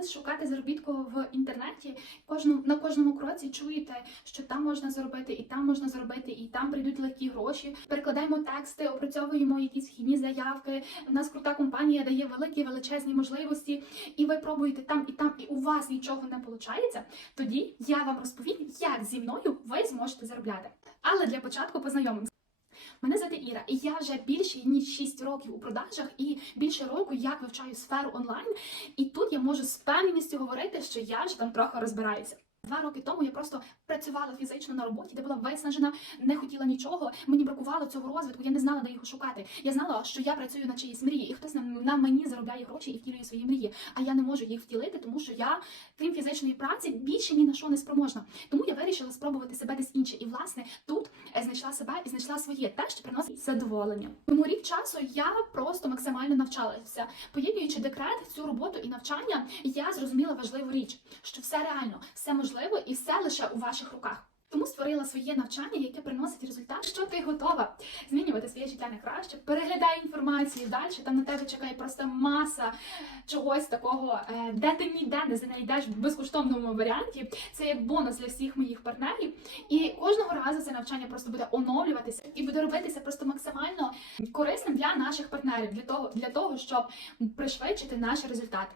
втомились шукати заробітку в інтернеті. Кожну на кожному кроці чуєте, що там можна заробити, і там можна заробити, і там прийдуть легкі гроші. Перекладаємо тексти, опрацьовуємо якісь вхідні заявки. У нас крута компанія дає великі величезні можливості, і ви пробуєте там і там, і у вас нічого не виходить. Тоді я вам розповім, як зі мною ви зможете заробляти. Але для початку познайомимося. Мене звати Іра, і я вже більше ніж 6 років у продажах і більше року як вивчаю сферу онлайн. І тут я можу з впевненістю говорити, що я ж там трохи розбираюся. Два роки тому я просто працювала фізично на роботі, де була виснажена, не хотіла нічого. Мені бракувало цього розвитку, я не знала, де його шукати. Я знала, що я працюю на чиїсь мрії, і хтось на, мені заробляє гроші і втілює свої мрії. А я не можу їх втілити, тому що я, крім фізичної праці, більше ні на що не спроможна. Тому я вирішила спробувати себе десь інше. І власне тут знайшла себе і знайшла своє те, що приносить задоволення. Тому рік часу я просто максимально навчалася. Поєднуючи декрет, цю роботу і навчання, я зрозуміла важливу річ, що все реально, все можливо і все лише у ваших руках. Тому створила своє навчання, яке приносить результат, що ти готова змінювати своє життя на краще. Переглядай інформацію далі. Там на тебе чекає просто маса чогось такого, е, де ти ніде не знайдеш в безкоштовному варіанті. Це як бонус для всіх моїх партнерів. І кожного разу це навчання просто буде оновлюватися і буде робитися просто максимально корисним для наших партнерів, для того, для того, щоб пришвидшити наші результати.